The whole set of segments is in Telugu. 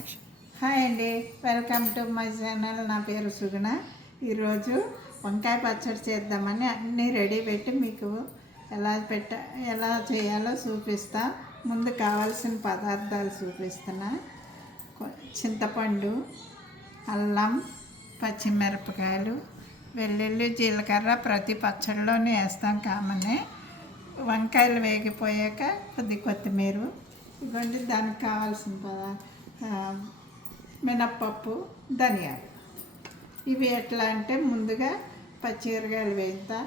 యాక్షన్. హాయ్ అండి, వెల్కమ్ టు మై ఛానల్. నా పేరు సుగుణ. ఈరోజు వంకాయ పచ్చడి చేద్దామని అన్నీ రెడీ పెట్టి మీకు ఎలా చేయాలో చూపిస్తా. ముందు కావాల్సిన పదార్థాలు చూపిస్తున్నా. చింతపండు, అల్లం, పచ్చిమిరపకాయలు, వెల్లుల్లి, జీలకర్ర ప్రతి పచ్చడిలోనే వేస్తాం కామనే. వంకాయలు వేగిపోయాక కొత్తిమీర. ఇవ్వండి దానికి కావాల్సిన మినప్పప్పు, ధనియాలు. ఇవి ఎట్లా అంటే ముందుగా పచ్చిమిరకాయలు వేయిస్తా,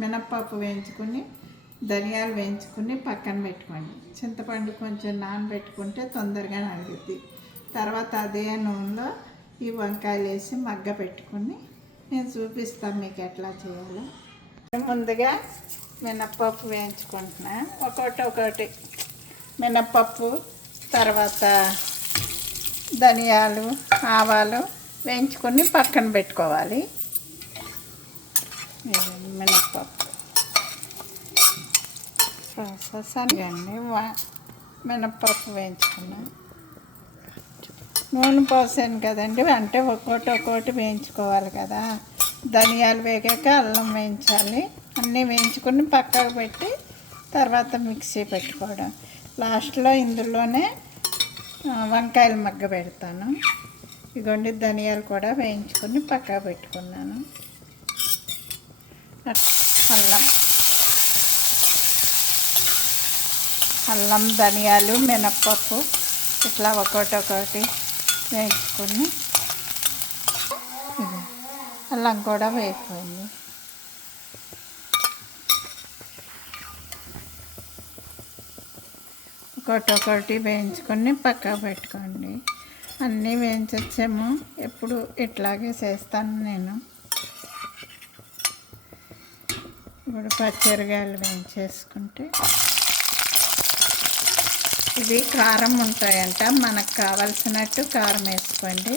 మినప్పప్పు వేయించుకుని, ధనియాలు వేయించుకుని పక్కన పెట్టుకోండి. చింతపండు కొంచెం నానబెట్టుకుంటే తొందరగా నలుగుద్ది. తర్వాత అదే నూనెలో ఈ వంకాయలు వేసి మగ్గ పెట్టుకుని నేను చూపిస్తాను మీకు ఎట్లా చేయాలో. ముందుగా మినప్పప్పు వేయించుకుంటున్నా. ఒకటి మినప్పప్పు, తర్వాత ధనియాలు, ఆవాలు వేయించుకొని పక్కన పెట్టుకోవాలి. మినప్పప్పు ప్రాసెస్ అండి. మినప్పప్పు వేయించుకున్నా. నూనె పోసాను కదండి, అంటే ఒక్కొక్కటి వేయించుకోవాలి కదా. ధనియాలు వేగాక అల్లం వేయించాలి. అన్నీ వేయించుకొని పక్కకు పెట్టి తర్వాత మిక్సీ పెట్టుకోవడం. లాస్ట్లో ఇందులోనే వంకాయలు మగ్గ పెడతాను. ఇదిగోండి ధనియాలు కూడా వేయించుకొని పక్కకు పెట్టుకున్నాను. అల్లం, ధనియాలు, మినప్పప్పు ఇట్లా ఒక్కొక్కటి వేయించుకొని, అల్లం కూడా వేగిపోయింది. ఒక్కొక్కటి వేయించుకొని పక్కకు పెట్టుకోండి. అన్నీ వేయించొచ్చాము. ఎప్పుడు ఇట్లాగే చేస్తాను నేను. ఇప్పుడు పచ్చిమిరకాయలు వేయించేసుకుంటే ఇవి కారం ఉంటాయంట, మనకు కావలసినట్టు కారం వేసుకోండి.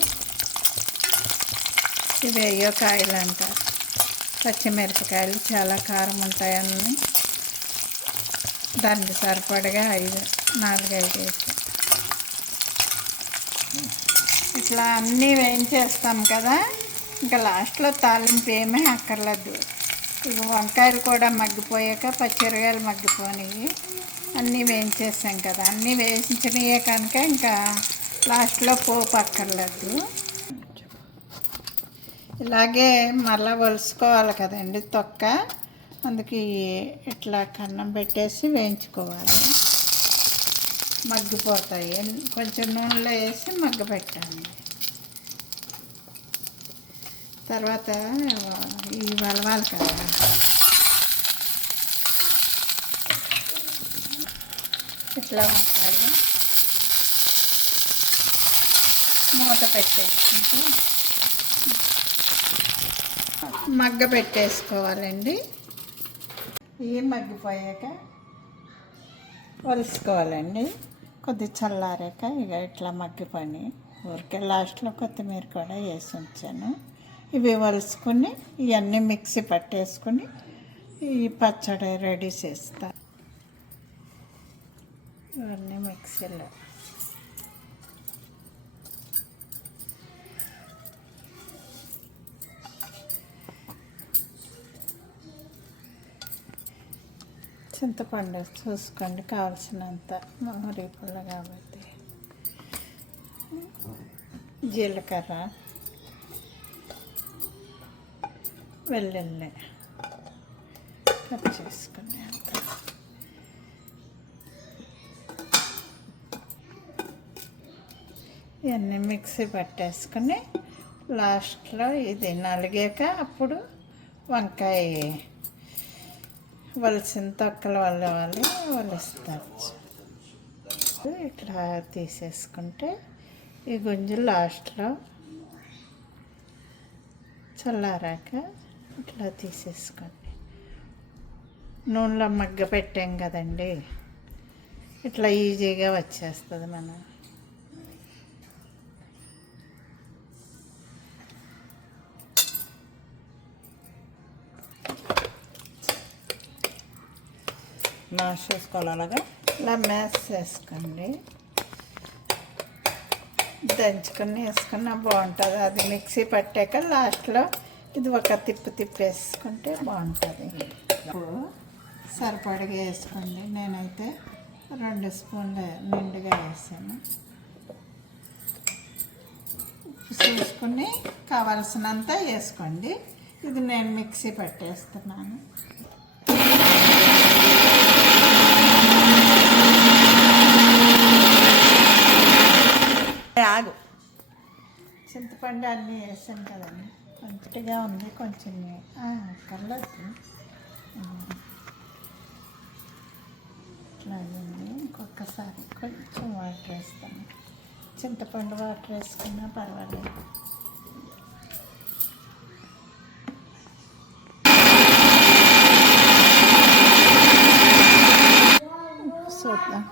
ఇవి అయ్యో కాయలు అంట. పచ్చిమిరపకాయలు చాలా కారం ఉంటాయని దానికి సరిపడగా 4-5 వేసి ఇట్లా అన్నీ వేయించేస్తాం కదా. ఇంకా లాస్ట్లో తాలింపు ఏమీ అక్కర్లేదు. ఇక వంకాయలు కూడా మగ్గిపోయాక పచ్చిమిరకాయలు మగ్గిపోయినాయి. అన్నీ వేయించేస్తాం కదా. అన్నీ వేయించినయే కనుక ఇంకా లాస్ట్లో పోపు అక్కర్లేదు. ఇలాగే మళ్ళీ ఒలుసుకోవాలి కదండి తొక్క. అందుకే ఇట్లా కన్నం పెట్టేసి వేయించుకోవాలి. మగ్గిపోతాయి. కొంచెం నూనెలో వేసి మగ్గ పెట్టాలి. తర్వాత ఇవి వలవాలి కదా. ఇట్లా వంకాయలు మూత పెట్టేసుకుంటే మగ్గ పెట్టేసుకోవాలండి. ఇవి మగ్గిపోయాక ఒలుసుకోవాలండి. కొద్ది చల్లారాక ఇక ఇట్లా మగ్గిపోయి ఊరికే లాస్ట్లో కొత్తిమీర కూడా వేసి ఉంచాను. ఇవి ఒలుసుకొని ఇవన్నీ మిక్సీ పట్టేసుకొని ఈ పచ్చడి రెడీ చేస్తా. ఇవన్నీ మిక్సీలో చింతపండు చూసుకోండి కావాల్సినంత, మరి పుల్ల కాబట్టి. జీలకర్ర, వెల్లుల్లి కట్ చేసుకుని అంత. ఇవన్నీ మిక్సీ పట్టేసుకుని లాస్ట్లో ఇది నలిగాక అప్పుడు వంకాయ వలసిన తొక్కల వలిస్తారు. ఇట్లా తీసేసుకుంటే ఈ గుంజు లాస్ట్లో చల్లారాక ఇట్లా తీసేసుకోండి. నూనెలో మగ్గ పెట్టాం కదండి, ఇట్లా ఈజీగా వచ్చేస్తుంది. మనం మ్యాష్ చేసుకోవాలి. అలాగా ఇలా మ్యాష్ చేసుకోండి. దంచుకొని వేసుకున్నా బాగుంటుంది. అది మిక్సీ పట్టాక లాస్ట్లో ఇది ఒక తిప్పేసుకుంటే బాగుంటుంది. సరిపడగా వేసుకోండి. నేనైతే 2 స్పూన్లు నిండుగా వేసాను. ఉప్పు చూసుకుని కావలసినంత వేసుకోండి. ఇది నేను మిక్సీ పట్టేస్తున్నాను. ఆగు. చింతపండు అన్నీ వేసాం కదండి. కొంచెంగా ఉంది, కొంచెం కలదు ఇట్లాగే ఉంది. ఇంకొకసారి కొంచెం వాటర్ వేస్తాను. చింతపండు వాటర్ వేసుకున్నా పర్వాలేదు. చూద్దాం.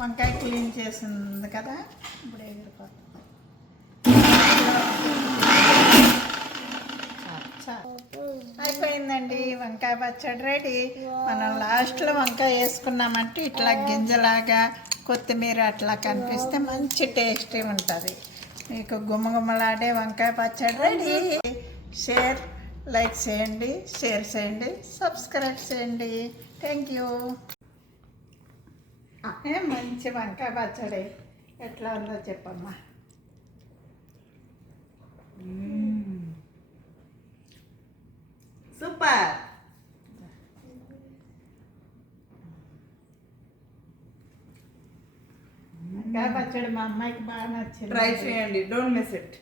వంకాయ క్లీన్ చేసింది కదా, ఇప్పుడు ఎగిరిపోతుంది. అయిపోయిందండి వంకాయ పచ్చడి రెడీ. మనం లాస్ట్లో వంకాయ వేసుకున్నామంటే ఇట్లా గింజలాగా కొత్తిమీర అట్లా కనిపిస్తే మంచి టేస్టీ ఉంటుంది. మీకు గుమ్మగుమ్మలాడే వంకాయ పచ్చడి రెడీ. లైక్ చేయండి, షేర్ చేయండి, సబ్స్క్రైబ్ చేయండి. Thank you. మంచి వంకాయ పచ్చడి ఎట్లా ఉందో చెప్పమ్మా. సూపర్. వంకాయ పచ్చడి మా అమ్మాయికి బాగా నచ్చింది. ట్రై చేయండి, డోంట్ మిస్ ఇట్.